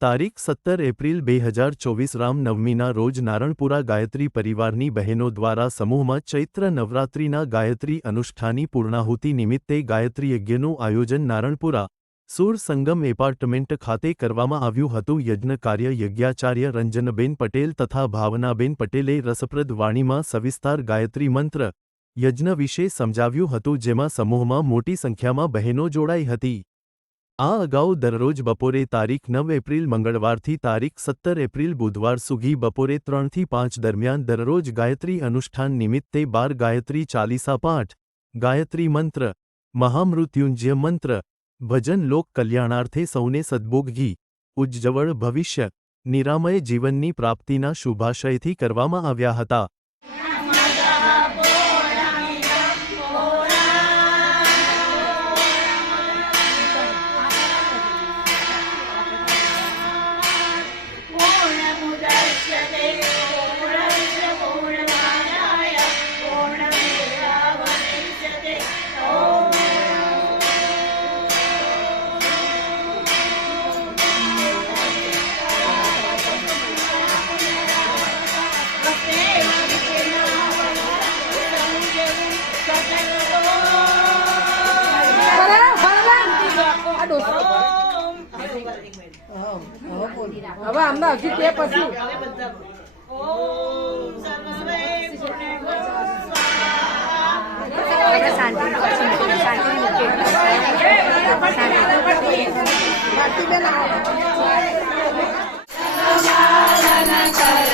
તારીખ સત્તર એપ્રિલ બે હજાર ચોવીસ રામ નવમીના રોજ નારણપુરા ગાયત્રી પરિવારની બહેનો દ્વારા સમૂહમાં ચૈત્ર નવરાત્રિના ગાયત્રી અનુષ્ઠાની પૂર્ણાહુતિ નિમિત્તે ગાયત્રી યજ્ઞનું આયોજન નારણપુરા સુર સંગમ એપાર્ટમેન્ટ ખાતે કરવામાં આવ્યું હતું. યજ્ઞ કાર્ય યજ્ઞાચાર્ય રંજનબેન પટેલ તથા ભાવનાબેન પટેલે રસપ્રદ વાણીમાં સવિસ્તાર ગાયત્રી મંત્ર યજ્ઞ વિશે સમજાવ્યું હતું, જેમાં સમૂહમાં મોટી સંખ્યામાં બહેનો જોડાઈ હતી. આ અગાઉ દરરોજ બપોરે તારીખ નવ એપ્રિલ મંગળવારથી તારીખ સત્તર એપ્રિલ બુધવાર સુધી બપોરે ત્રણથી પાંચ દરમિયાન દરરોજ ગાયત્રી અનુષ્ઠાન નિમિત્તે બાર ગાયત્રી ચાલીસા પાઠ, ગાયત્રી મંત્ર, મહામૃત્યુંજય મંત્ર, ભજન લોક કલ્યાણાર્થે સૌને સદભોગી ઉજ્જવળ ભવિષ્ય, નિરામય જીવનની પ્રાપ્તિના શુભાશયથી કરવામાં આવ્યા હતા. હવે અમને હજી તે પછી. શાંતિ શાંતિ.